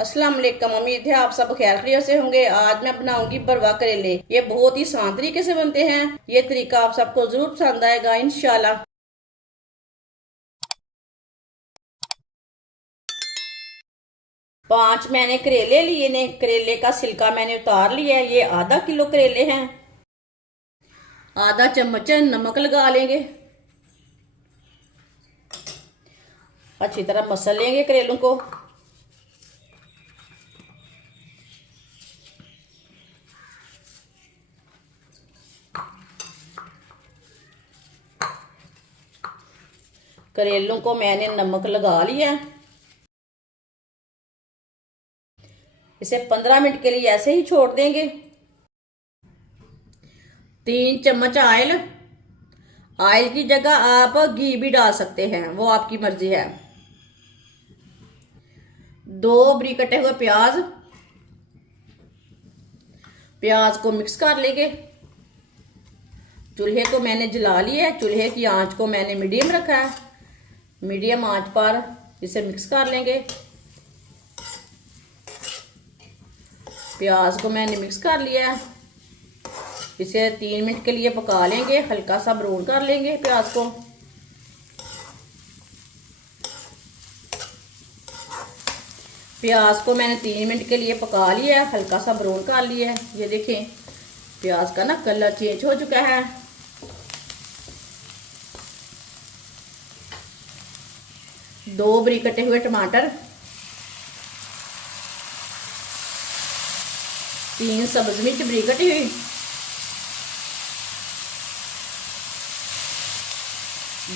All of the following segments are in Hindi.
अस्सलाम वालेकुम। उम्मीद है आप सब खैर खैरियत से होंगे। आज मैं बनाऊंगी भरवा करेले। ये बहुत ही आसान तरीके से बनते हैं। ये तरीका आप सबको जरूर पसंद आएगा इंशाल्लाह। 5 मैंने करेले लिए ने। करेले का छिलका मैंने उतार लिया है। ये आधा किलो करेले हैं। आधा चम्मच नमक लगा लेंगे। अच्छी तरह मसल लेंगे करेलों को। करेलों को मैंने नमक लगा लिया। इसे 15 मिनट के लिए ऐसे ही छोड़ देंगे। 3 चम्मच ऑयल। ऑयल की जगह आप घी भी डाल सकते हैं, वो आपकी मर्जी है। 2 बारीक कटे हुए प्याज। प्याज को मिक्स कर लेंगे। चूल्हे को मैंने जला लिया है। चूल्हे की आंच को मैंने मीडियम रखा है। मीडियम आंच पर इसे मिक्स कर लेंगे। प्याज को मैंने मिक्स कर लिया है। इसे 3 मिनट के लिए पका लेंगे। हल्का सा ब्राउन कर लेंगे प्याज को। प्याज को मैंने 3 मिनट के लिए पका लिया है, हल्का सा ब्राउन कर लिया है। ये देखें प्याज का ना कलर चेंज हो चुका है। दो बारीक कटे हुए टमाटर। 3 सब्ज मिर्च बारीक कटी हुई।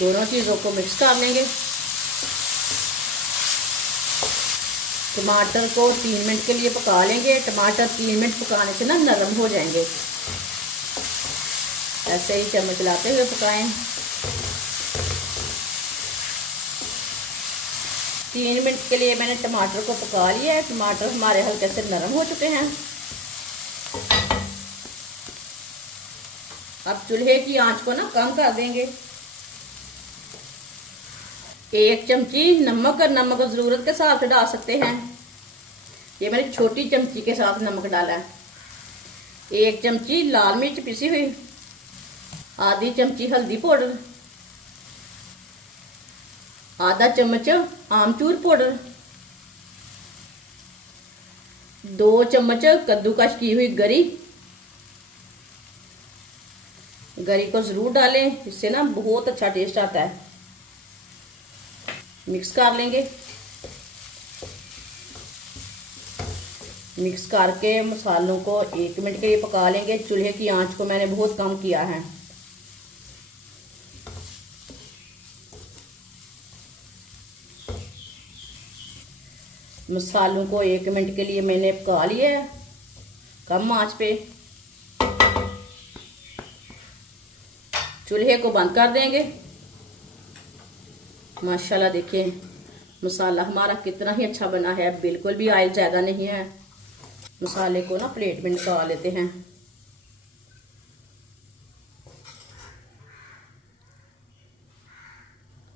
दोनों चीजों को मिक्स कर लेंगे। टमाटर को 3 मिनट के लिए पका लेंगे। टमाटर 3 मिनट पकाने से ना नरम हो जाएंगे। ऐसे ही चम्मच चलाते हुए पकाएं। 3 मिनट के लिए मैंने टमाटर को पका लिया है। टमाटर हमारे हल्के से नरम हो चुके हैं। अब चूल्हे की आंच को ना कम कर देंगे। 1 चमची नमक। नमक जरूरत के हिसाब से डाल सकते हैं। ये मैंने छोटी चमची के साथ नमक डाला है। 1 चमची लाल मिर्च पिसी हुई। आधी चमची हल्दी पाउडर। आधा चम्मच आमचूर पाउडर। 2 चम्मच कद्दूकस की हुई गरी। गरी को जरूर डालें, इससे ना बहुत अच्छा टेस्ट आता है। मिक्स कर लेंगे। मिक्स करके मसालों को 1 मिनट के लिए पका लेंगे। चूल्हे की आंच को मैंने बहुत कम किया है। मसालों को 1 मिनट के लिए मैंने पका लिया है कम आंच पे। चूल्हे को बंद कर देंगे। माशाल्लाह देखिए मसाला हमारा कितना ही अच्छा बना है। बिल्कुल भी ऑयल ज़्यादा नहीं है। मसाले को ना प्लेट में निकाल लेते हैं।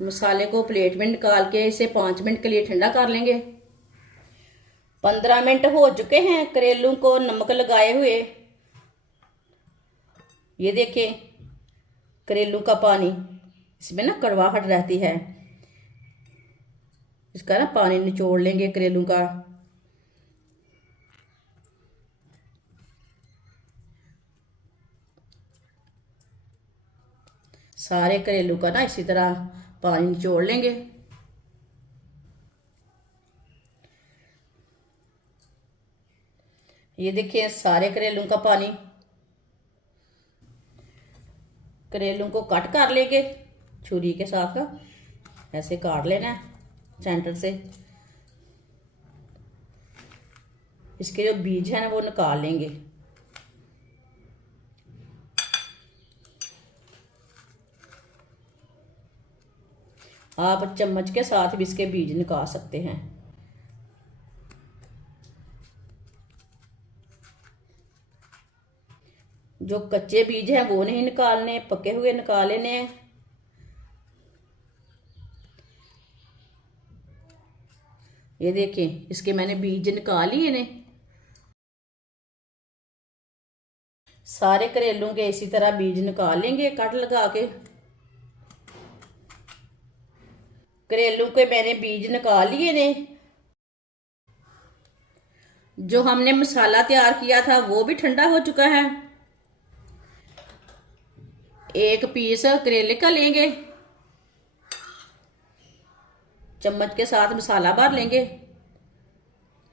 मसाले को प्लेट में निकाल के इसे 5 मिनट के लिए ठंडा कर लेंगे। 15 मिनट हो चुके हैं करेलों को नमक लगाए हुए। ये देखें करेलों का पानी, इसमें ना कड़वाहट रहती है। इसका ना पानी निचोड़ लेंगे करेलों का। सारे करेलों का ना इसी तरह पानी निचोड़ लेंगे। ये देखिए सारे करेलों का पानी। करेलों को कट कर लेंगे छुरी के साथ। ऐसे काट लेना है सेंटर से। इसके जो बीज है ना वो निकाल लेंगे। आप चम्मच के साथ भी इसके बीज निकाल सकते हैं। जो कच्चे बीज हैं वो नहीं निकालने, पके हुए निकाल लेने हैं। ये देखें, इसके मैंने बीज निकाल लिए ने। सारे करेलों के इसी तरह बीज निकाल लेंगे कट लगा के। करेलों के मैंने बीज निकाल लिए ने। जो हमने मसाला तैयार किया था वो भी ठंडा हो चुका है। एक पीस करेले का लेंगे, चम्मच के साथ मसाला भर लेंगे।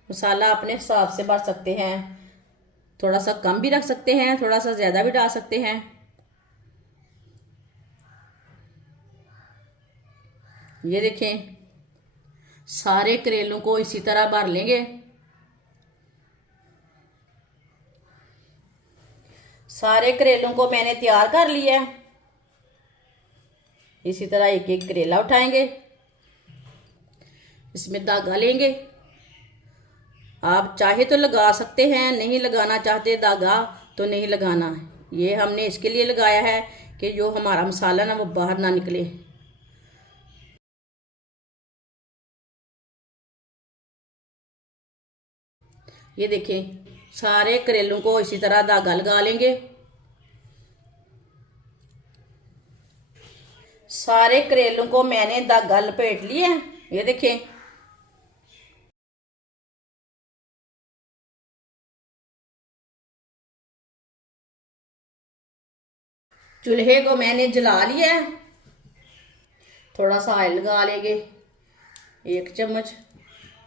मसाला अपने हिसाब से भर सकते हैं, थोड़ा सा कम भी रख सकते हैं, थोड़ा सा ज़्यादा भी डाल सकते हैं। ये देखें, सारे करेलों को इसी तरह भर लेंगे। सारे करेलों को मैंने तैयार कर लिया है। इसी तरह एक एक करेला उठाएंगे, इसमें धागा लेंगे। आप चाहे तो लगा सकते हैं, नहीं लगाना चाहते धागा तो नहीं लगाना है। ये हमने इसके लिए लगाया है कि जो हमारा मसाला ना वो बाहर ना निकले। ये देखें, सारे करेलों को इसी तरह धागा लगा लेंगे। सारे करेलों को मैंने धागा लपेट लिया है। ये देखें, चूल्हे को मैंने जला लिया है। थोड़ा सा ऑयल लगा लेंगे, 1 चम्मच,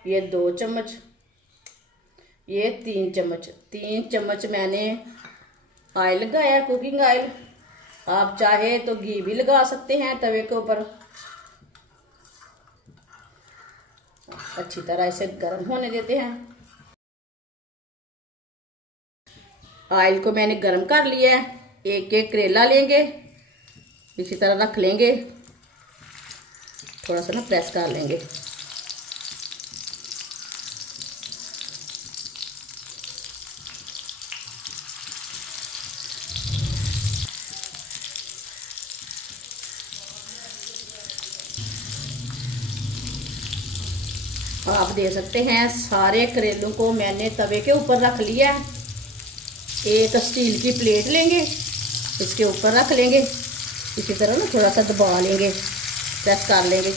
ये 2 चम्मच, ये 3 चम्मच। 3 चम्मच मैंने ऑयल लगाया, कुकिंग ऑयल। आप चाहे तो घी भी लगा सकते हैं तवे के ऊपर। अच्छी तरह इसे गर्म होने देते हैं। ऑयल को मैंने गर्म कर लिया है। एक एक करेला लेंगे, इसी तरह रख लेंगे, थोड़ा सा ना प्रेस कर लेंगे। आप दे सकते हैं, सारे करेलों को मैंने तवे के ऊपर रख लिया है। एक स्टील की प्लेट लेंगे, इसके ऊपर रख लेंगे। इसी तरह ना थोड़ा सा दबा लेंगे, प्रेस कर लेंगे।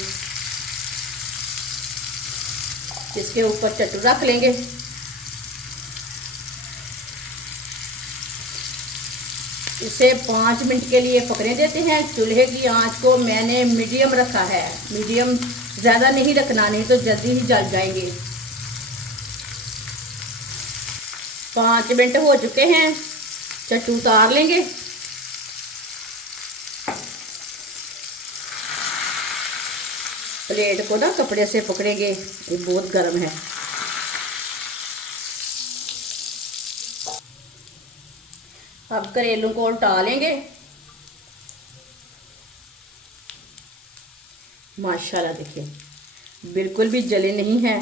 इसके ऊपर चट्टू रख लेंगे। इसे 5 मिनट के लिए पकने देते हैं। चूल्हे की आंच को मैंने मीडियम रखा है। मीडियम, ज़्यादा नहीं रखना, नहीं तो जल्दी ही जल जाएंगे। 5 मिनट हो चुके हैं, चट्टू उतार लेंगे। प्लेट को ना कपड़े से पकड़ेंगे, ये बहुत गर्म है। अब करेलों को उल्टा लेंगे। माशाल्लाह देखिए, बिल्कुल भी जले नहीं है।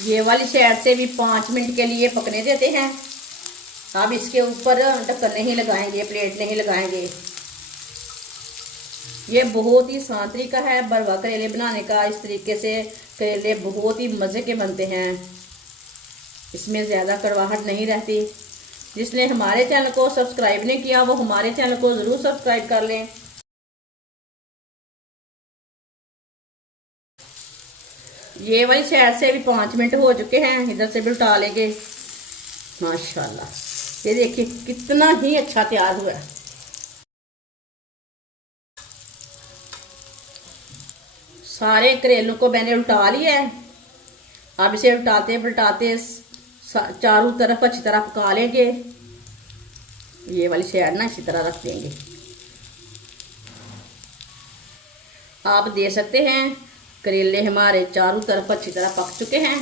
ये वाली साइड से भी 5 मिनट के लिए पकने देते हैं। अब इसके ऊपर ढक्कन नहीं लगाएंगे, प्लेट नहीं लगाएंगे। ये बहुत ही आसान तरीका है भरवा करेले बनाने का। इस तरीके से करेले बहुत ही मज़े के बनते हैं, इसमें ज़्यादा कड़वाहट नहीं रहती। जिसने हमारे चैनल को सब्सक्राइब नहीं किया वो हमारे चैनल को ज़रूर सब्सक्राइब कर लें। ये वाली साइड से भी 5 मिनट हो चुके हैं, इधर से भी उल्टा लेंगे। माशाल्लाह, ये देखिए कितना ही अच्छा तैयार हुआ है। सारे करेलों को मैंने उल्टा लिया है। अब इसे उल्टाते पलटाते चारों तरफ अच्छी तरह पका लेंगे। ये वाली साइड ना इसी तरह रख देंगे। आप दे सकते हैं, करेले हमारे चारों तरफ अच्छी तरह पक चुके हैं।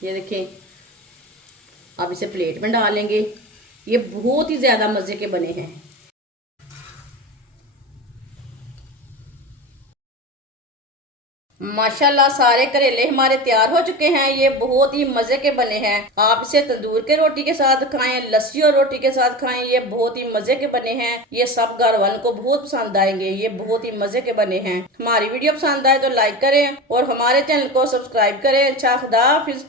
ये देखें, अब इसे प्लेट में डाल लेंगे। ये बहुत ही ज़्यादा मज़े के बने हैं। माशाल्लाह सारे करेले हमारे तैयार हो चुके हैं। ये बहुत ही मजे के बने हैं। आप इसे तंदूर के रोटी के साथ खाएं, लस्सी और रोटी के साथ खाएं। ये बहुत ही मजे के बने हैं। ये सब घर वालों को बहुत पसंद आएंगे। ये बहुत ही मजे के बने हैं। हमारी वीडियो पसंद आए तो लाइक करें और हमारे चैनल को सब्सक्राइब करें। अच्छा, खुदा हाफिज।